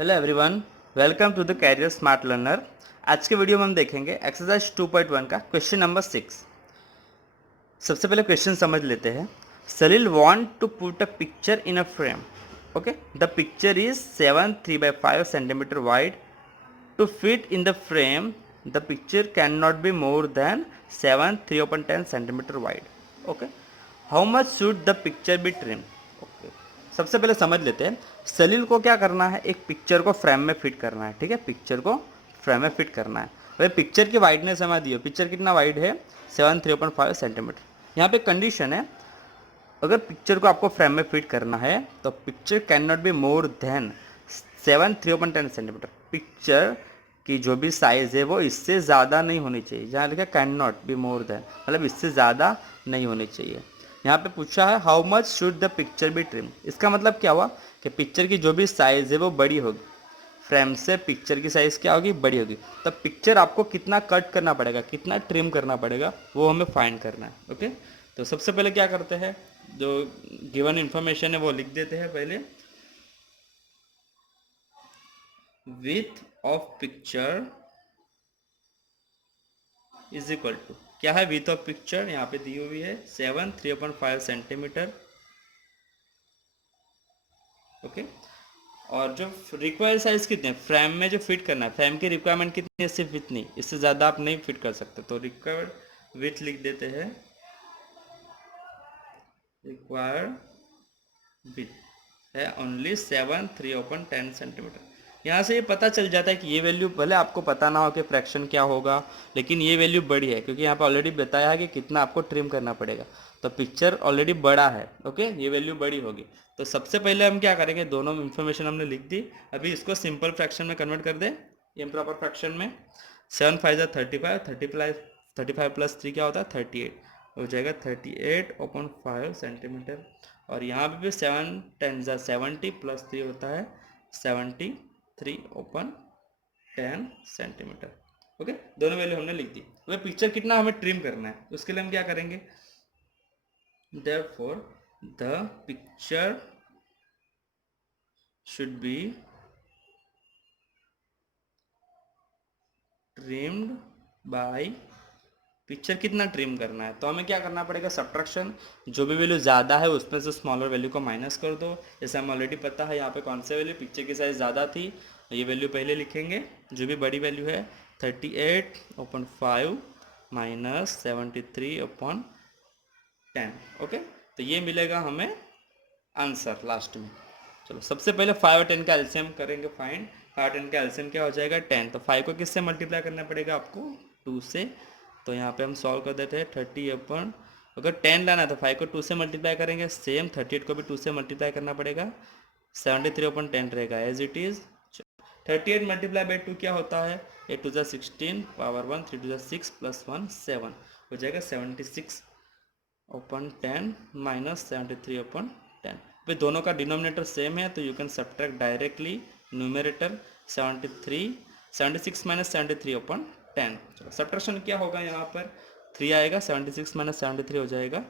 Hello everyone, welcome to the career smart learner. आज के video में हम देखेंगे एक्सरसाइज 2.1 का क्वेश्चन नंबर 6। सबसे पहले क्वेश्चन समझ लेते हैं। Salil want to put a picture in a frame. Okay, the picture is 7 3/5 centimetre wide. To fit in the frame the picture can not be more than 7 3/10 centimetre wide. Okay, how much should the picture be trim. सबसे पहले समझ लेते हैं सलील को क्या करना है, एक पिक्चर को फ्रेम में फिट करना है। ठीक है, पिक्चर को फ्रेम में फिट करना है। भाई पिक्चर की वाइडनेस हमें दी हो, पिक्चर कितना वाइड है 7 3/5 सेंटीमीटर। यहाँ पे कंडीशन है, अगर पिक्चर को आपको फ्रेम में फिट करना है तो picture can not be more than 7 3/10 centimetre. Picture की जो भी साइज़ है वो इससे ज़्यादा नहीं होनी चाहिए। जहाँ लिखा can not be more then मतलब इससे ज़्यादा नहीं होनी चाहिए। यहाँ पे पूछा है how much should the picture be trim. इसका मतलब क्या हुआ कि पिक्चर की जो भी साइज़ है वो बड़ी होगी, फ्रेम से पिक्चर की साइज़ क्या होगी, बड़ी होगी। तब पिक्चर आपको कितना कट करना पड़ेगा, कितना ट्रिम करना पड़ेगा, वो हमें फाइंड करना है। ओके, तो सबसे पहले क्या करते हैं, जो गिवन इंफॉर्मेशन है वो लिख देते हैं पहले। Width of picture is equal to, क्या है विड्थ ऑफ पिक्चर, यहाँ पे दी हुई है 7 3/5 सेंटीमीटर। ओके, और जो रिक्वायर्ड साइज कितने हैं, फ्रेम में जो फिट करना है, फ्रेम की रिक्वायरमेंट कितनी है, सिर्फ इतनी, इससे ज़्यादा आप नहीं फिट कर सकते। तो रिक्वायर्ड विड्थ लिख देते हैं, रिक्वायर्ड विड्थ है ओनली 7 3/10 सेंटीमीटर। यहाँ से ये पता चल जाता है कि ये वैल्यू, भले आपको पता ना हो कि फ्रैक्शन क्या होगा, लेकिन ये वैल्यू बड़ी है क्योंकि यहाँ पे ऑलरेडी बताया है कि कितना आपको ट्रिम करना पड़ेगा। तो पिक्चर ऑलरेडी बड़ा है। ओके, ये वैल्यू बड़ी होगी। तो सबसे पहले हम क्या करेंगे, दोनों इन्फॉर्मेशन हमने लिख दी, अभी इसको सिंपल फ्रैक्शन में कन्वर्ट कर दें, इम्प्रॉपर फ्रैक्शन में। 7 5 35, 35 प्लस 3 क्या होता है 38, हो जाएगा 38/5 सेंटीमीटर। और यहाँ पे भी 7 10 70 प्लस 3 होता है 73/10 सेंटीमीटर। ओके, दोनों वैल्यू हमने लिख दी। वह पिक्चर कितना हमें ट्रिम करना है, उसके लिए हम क्या करेंगे, therefore the picture should be trimmed by, picture कितना ट्रिम करना है, तो हमें क्या करना पड़ेगा, सब्ट्रैक्शन। जो भी वैल्यू ज़्यादा है उसमें से स्मॉलर वैल्यू को माइनस कर दो। जैसे हम ऑलरेडी पता है यहाँ पे कौन से वैल्यू, पिक्चर की साइज़ ज़्यादा थी, ये वैल्यू पहले लिखेंगे, जो भी बड़ी वैल्यू है 38/5 माइनस 73/10। ओके, तो ये मिलेगा हमें आंसर लास्ट में। चलो सबसे पहले 5 और 10 का एलसीएम करेंगे फाइंड। 5 और 10 का एलसीएम क्या हो जाएगा 10। तो 5 को किससे मल्टीप्लाई करना पड़ेगा आपको, 2 से। तो यहाँ पे हम सॉल्व कर देते हैं 30 अगर 10 लाना है तो 5 को 2 से मल्टीप्लाई करेंगे, सेम 38 को भी 2 से मल्टीप्लाई करना पड़ेगा, 73/10 रहेगा as it is. 38 multiply by 2 क्या होता है, 8 2 16 पावर 1 3 2 6 प्लस 1 7 हो जाएगा 76/10 माइनस 73/10। भाई दोनों का डिनोमिनेटर सेम है तो you can subtract directly numerator 76 minus 73/10। चलो सब्ट्रैक्शन क्या होगा, यहाँ पर 3 आएगा, 76 माइनस 73 हो जाएगा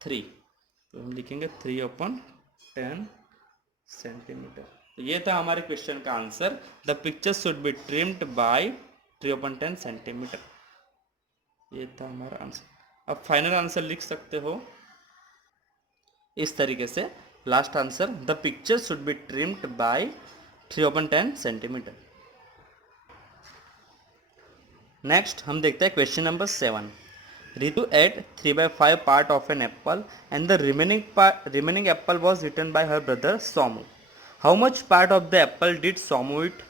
3। तो हम लिखेंगे 3/10 सेंटीमीटर। तो ये था हमारे क्वेश्चन का answer, the picture should be trimmed by 3/10 centimetre. ये था हमारा आंसर। अब फाइनल आंसर लिख सकते हो इस तरीके से, last answer, the picture should be trimmed by 3/10 centimetre. Next हम देखते हैं question number 7। Ritu ate 3/5 part of an apple and the remaining apple was eaten by her brother Somu. How much part of the apple did Somu eat,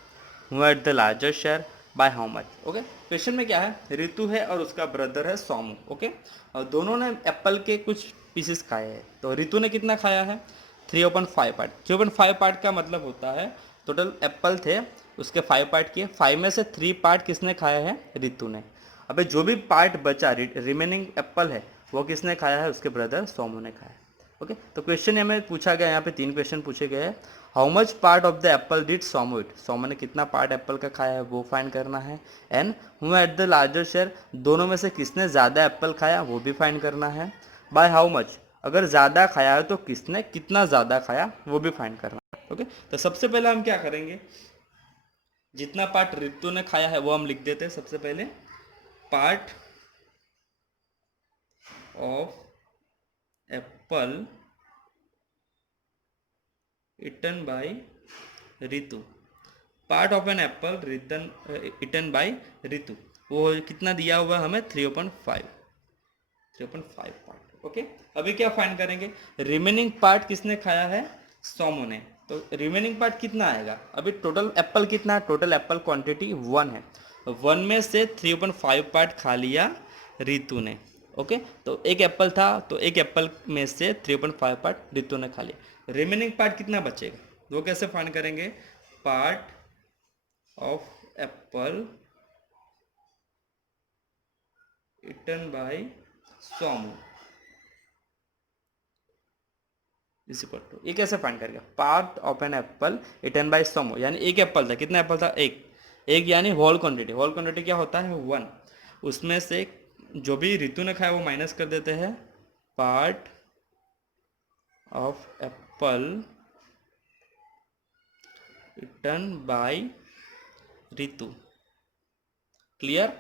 who ate the larger share, by how much. Okay, question में क्या है, रितु है और उसका brother है Somu. Okay, और दोनों ने एप्पल के कुछ पीसेस खाए हैं। तो रितु ने कितना खाया है 3/5 पार्ट। 3/5 पार्ट का मतलब होता है टोटल एप्पल थे उसके 5 पार्ट किए, 5 में से 3 पार्ट किसने खाया है, रितु ने। अबे जो भी पार्ट बचा रिमेनिंग एप्पल है वो किसने खाया है, उसके ब्रदर सोमू ने खाया है। ओके, तो क्वेश्चन हमें पूछा गया, यहाँ पे 3 क्वेश्चन पूछे गए हैं। How much part of the apple did Somu it, Somu ने कितना पार्ट एप्पल का खाया है वो फाइंड करना है। And who ate the larger share, दोनों में से किसने ज़्यादा एप्पल खाया वो भी फाइंड करना है। बाय हाउ मच, अगर ज़्यादा खाया है तो किसने कितना ज़्यादा खाया वो भी फाइंड करना है। ओके, तो सबसे पहले हम क्या करेंगे, जितना पार्ट रितु ने खाया है वो हम लिख देते हैं सबसे पहले। Part of apple eaten by Ritu. Part of an apple written eaten by Ritu, वो कितना दिया हुआ हमें 3/5, 3/5 पार्ट। ओके, अभी क्या फाइंड करेंगे, रिमेनिंग पार्ट किसने खाया है, सोमू ने। तो रिमेनिंग पार्ट कितना आएगा, अभी टोटल एप्पल कितना है, टोटल एप्पल क्वांटिटी 1 है, 1 में से 3/5 पार्ट खा लिया रितु ने। ओके, तो एक एप्पल था तो एक एप्पल में से 3/5 पार्ट रितु ने खा लिया, रिमेनिंग पार्ट कितना बचेगा, वो कैसे फाइंड करेंगे, part of apple eaten by Somu is equal to, ये कैसे फाइंड करेगा, part of an apple eaten by Somu, यानी एक एप्पल था, कितना एप्पल था, एक, एक यानी होल क्वांटिटी, होल क्वांटिटी क्या होता है 1, उसमें से जो भी रितु ने खाया वो माइनस कर देते हैं, part of apple eaten by Ritu. Clear,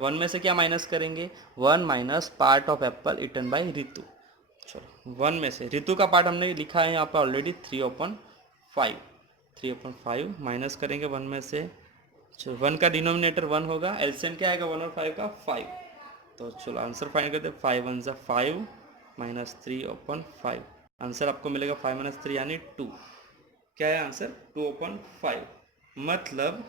1 में से क्या माइनस करेंगे, 1 minus part of apple eaten by Ritu. चलो 1 में से रितु का पार्ट हमने लिखा है यहाँ पर ऑलरेडी 3/5, 3/5 माइनस करेंगे 1 में से। चलो 1 का डिनोमिनेटर 1 होगा, एलसीएम क्या आएगा 1 और 5 का 5, तो चलो आंसर फाइंड करते हैं, 5 1 5 माइनस 3/5, आंसर आपको मिलेगा 5 - 3 यानी 2, क्या है आंसर 2/5, मतलब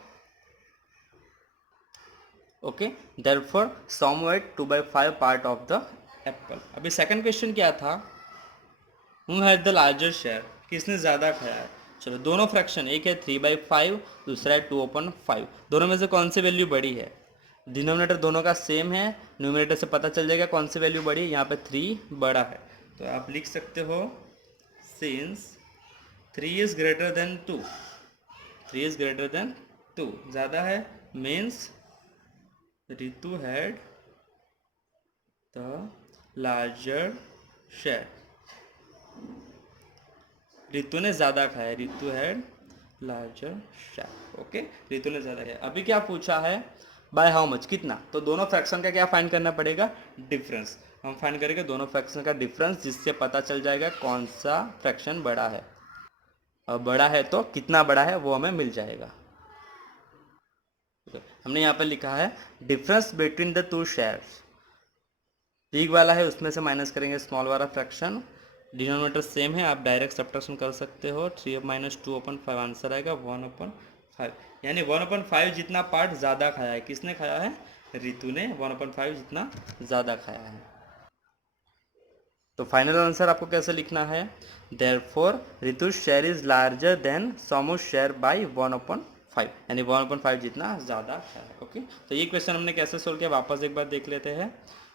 okay, therefore Somu ate 2/5 part of the apple. अभी सेकंड क्वेश्चन क्या था, who has the larger share, किसने ज़्यादा खाया है। चलो दोनों फ्रैक्शन, एक है 3/5, दूसरा है 2/5, दोनों में से कौन सी वैल्यू बड़ी है, डिनोमिनेटर दोनों का सेम है, न्यूमिनेटर से पता चल जाएगा कौन सी वैल्यू बड़ी है, यहाँ पे 3 बड़ा है, तो आप लिख सकते हो since 3 is greater than 2, 3 is greater than 2, ज़्यादा है, means Ritu had the larger share, Ritu ने ज़्यादा खाया, Ritu had larger share. Okay, Ritu ने ज़्यादा खाया। अभी क्या पूछा है, बाय हाउ मच, कितना, तो दोनों फ्रैक्शन का क्या फाइंड करना पड़ेगा, डिफरेंस, हम फाइंड करेंगे दोनों फ्रैक्शन का डिफरेंस, जिससे पता चल जाएगा कौन सा फ्रैक्शन बड़ा है, और बड़ा है तो कितना बड़ा है वो हमें मिल जाएगा। हमने यहाँ पर लिखा है difference between the two shares, big वाला है उसमें से माइनस करेंगे स्मॉल वाला फ्रैक्शन, डिनोमिनेटर सेम है, आप डायरेक्ट सब्ट्रैक्शन कर सकते हो, 3 - 2/5 आंसर आएगा 1/5, यानी 1/5 जितना पार्ट ज़्यादा खाया है, किसने खाया है, रितु ने 1/5 जितना ज़्यादा खाया है। तो फाइनल आंसर आपको कैसे लिखना है, therefore Ritu share is larger than Somu share by 1/5, यानी 1/5 जितना ज़्यादा है। ओके, तो ये क्वेश्चन हमने कैसे सोल्व किया वापस एक बार देख लेते हैं।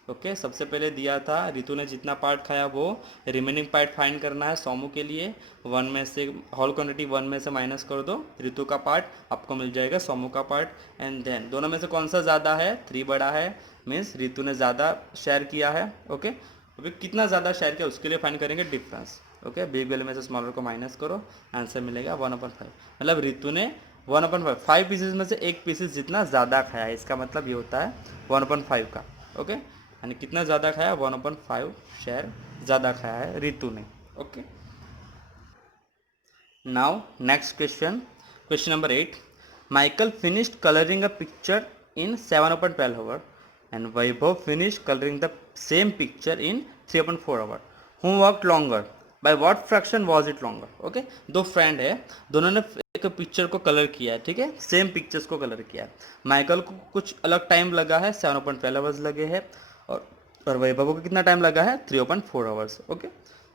ओके, सबसे पहले दिया था रितु ने जितना पार्ट खाया वो रिमेनिंग पार्ट फाइंड करना है सोमू के लिए, 1 में से होल क्वांटिटी 1 में से माइनस कर दो, रितु का पार्ट आपको मिल जाएगा सोमू का पार्ट, एंड देन दोनों में से कौन सा ज़्यादा है, 3 बड़ा है, मीन्स रितु ने ज़्यादा शेयर किया है। ओके, अभी कितना ज़्यादा शेयर किया उसके लिए फाइंड करेंगे डिफरेंस। ओके, बिग वैल्यू में से स्मॉलर को माइनस करो, आंसर मिलेगा 1/5, मतलब रितु ने 1/5 5 पीसेज में से एक पीसेस जितना ज़्यादा खाया है, इसका मतलब ये होता है 1/5 का। ओके, यानी कितना ज़्यादा खाया, 1/5 शेयर ज़्यादा खाया है रितु ने। Okay, now next question, question number 8, Michael finished colouring a picture in 7/12 hour and Vaibhav finished coloring the same picture in 3/4 hour. Who worked longer? By what fraction was it longer? Okay, दो friend है, दोनों ने एक picture को colour किया है, ठीक है, सेम पिक्चर्स को कलर किया है, माइकल को कुछ अलग टाइम लगा है, 7/12 आवर्स लगे हैं, और वैभव को कितना टाइम लगा है, 3/4 आवर्स। ओके,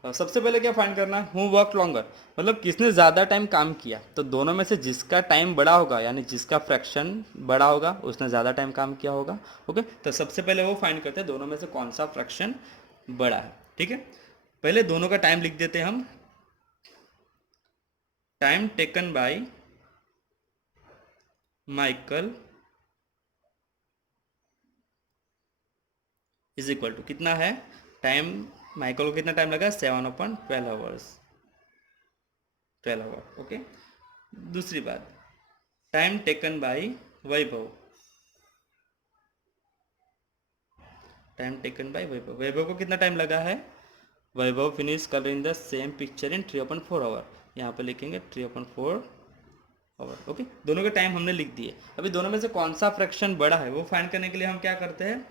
सबसे पहले क्या फाइंड करना है, हु वर्क लॉन्गर, मतलब किसने ज़्यादा टाइम काम किया, तो दोनों में से जिसका टाइम बड़ा होगा, यानी जिसका फ्रैक्शन बड़ा होगा उसने ज़्यादा टाइम काम किया होगा। ओके, तो सबसे पहले वो फाइंड करते हैं दोनों में से कौन सा फ्रैक्शन बड़ा है। ठीक है, पहले दोनों का टाइम लिख देते हैं हम, time taken by Michael is equal to, कितना है टाइम, माइकल को कितना टाइम लगा, 7/12 आवर्स, 12 आवर। ओके, दूसरी बात, time taken by Vaibhav, time taken by Vaibhav, Vaibhav को कितना टाइम लगा है, Vaibhav finish colouring the same picture in 3/4 hour, यहाँ पे लिखेंगे 3/4 आवर। ओके, दोनों के टाइम हमने लिख दिए। अभी दोनों में से कौन सा फ्रैक्शन बड़ा है वो फाइंड करने के लिए हम क्या करते हैं,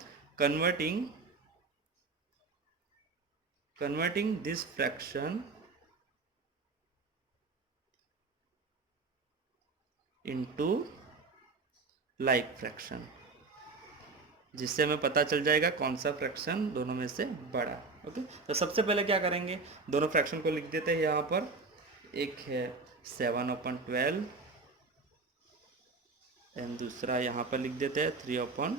converting this fraction into like fraction, जिससे हमें पता चल जाएगा कौन सा फ्रैक्शन दोनों में से बड़ा। ओके, तो सबसे पहले क्या करेंगे, दोनों फ्रैक्शन को लिख देते हैं यहाँ पर। एक है 7/12 एंड दूसरा यहाँ पर लिख देते हैं 3/4।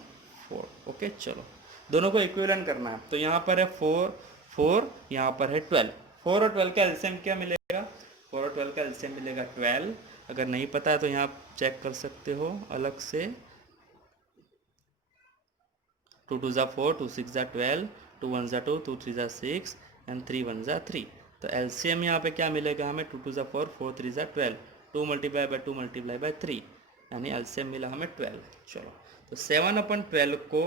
ओके, चलो दोनों को इक्विवेलेंट करना है। तो यहाँ पर है 4, यहाँ पर है 12। 4 और 12 का एलसीएम क्या मिलेगा, 4 और 12 का एलसीएम मिलेगा 12। अगर नहीं पता है तो यहाँ चेक कर सकते हो अलग से। 2 2 ज़ा 4, 2 6 ज़ा 12, 2 1 ज़ा 2, 2 3 ज़ा 6 एंड 3 1 ज़ा 3। तो एलसीएम यहाँ पे क्या मिलेगा हमें, 2 2 ज़ा 4, 4 3 ज़ा 12, 2 मल्टीप्लाई बाय 2 मल्टीप्लाई बाय 3, यानी एलसीएम मिला हमें 12। चलो, तो 7/12 को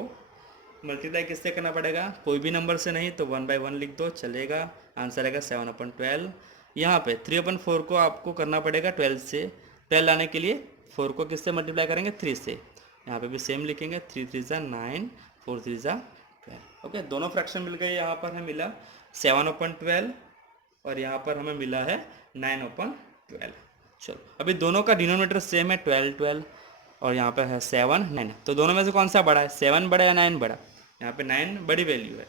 मल्टीप्लाई किससे करना पड़ेगा, कोई भी नंबर से नहीं, तो 1/1 लिख दो चलेगा। आंसर आएगा 7/12। यहाँ पे 3/4 को आपको करना पड़ेगा 12 से। 12 लाने के लिए 4 को किससे मल्टीप्लाई करेंगे, 3 से। यहाँ पे भी सेम लिखेंगे, 3 3 ज़ा 9, 4 3 ज़ा 12। ओके, दोनों फ्रैक्शन मिल गए। यहाँ पर हमें मिला 7/12 और यहाँ पर हमें मिला है 9/12। चलो, अभी दोनों का डिनोमिनेटर सेम है 12 12 और यहाँ पे है 7 9। तो दोनों में से कौन सा बड़ा है, 7 बड़ा या 9 बड़ा, यहाँ पे 9 बड़ी वैल्यू है।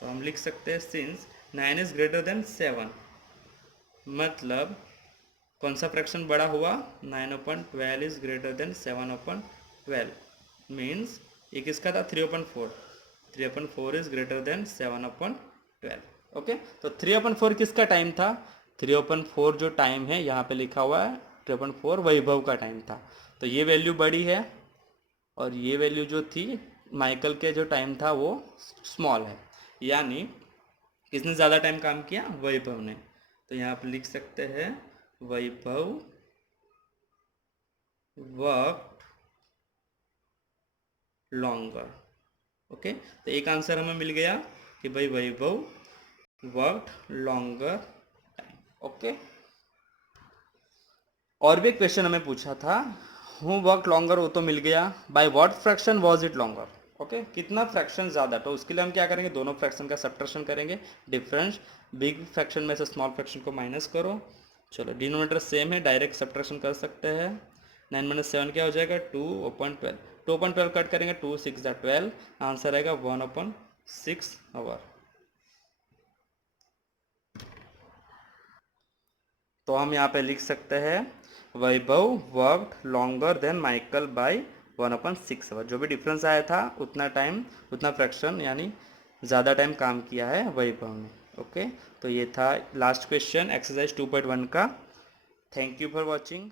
तो हम लिख सकते हैं सिंस 9 इज ग्रेटर देन 7, मतलब कौन सा फ्रैक्शन बड़ा हुआ, 9/12 इज ग्रेटर देन 7/12। मीन्स ये किसका था, 3/4, 3/4 इज ग्रेटर देन 7/12। ओके, तो 3/4 किसका टाइम था, 3/4 जो टाइम है यहाँ पे लिखा हुआ है 3/4 वैभव का टाइम था। तो ये वैल्यू बड़ी है और ये वैल्यू जो थी माइकल के जो टाइम था वो स्मॉल है, यानी किसने ज़्यादा टाइम काम किया, वैभव ने। तो यहाँ पे लिख सकते हैं वैभव वर्कड लॉन्गर। ओके, तो एक आंसर हमें मिल गया कि भाई वैभव वर्कड लॉन्गर टाइम। ओके, और भी एक क्वेश्चन हमें पूछा था, हु वर्क लॉन्गर, वो तो मिल गया। By what fraction was it longer. Okay, कितना फ्रैक्शन ज़्यादा, तो उसके लिए हम क्या करेंगे, दोनों फ्रैक्शन का सब्ट्रैक्शन करेंगे, डिफरेंस बिग फ्रैक्शन में से स्मॉल फ्रैक्शन को माइनस करो। चलो, डिनोमिनेटर सेम है, डायरेक्ट सब्ट्रैक्शन कर सकते हैं। 9 - 7 क्या हो जाएगा, 2/12। 2/12 कट करेंगे, 2 6 ज़ा 12, आंसर आएगा 1/6 आवर। तो हम यहाँ पे लिख सकते हैं Vaibhav worked longer than Michael by 1/6 hour. जो भी डिफरेंस आया था उतना टाइम, उतना फ्रैक्शन, यानी ज़्यादा टाइम काम किया है वैभव ने। ओके, तो ये था लास्ट क्वेश्चन एक्सरसाइज 2.1 का। Thank you for watching.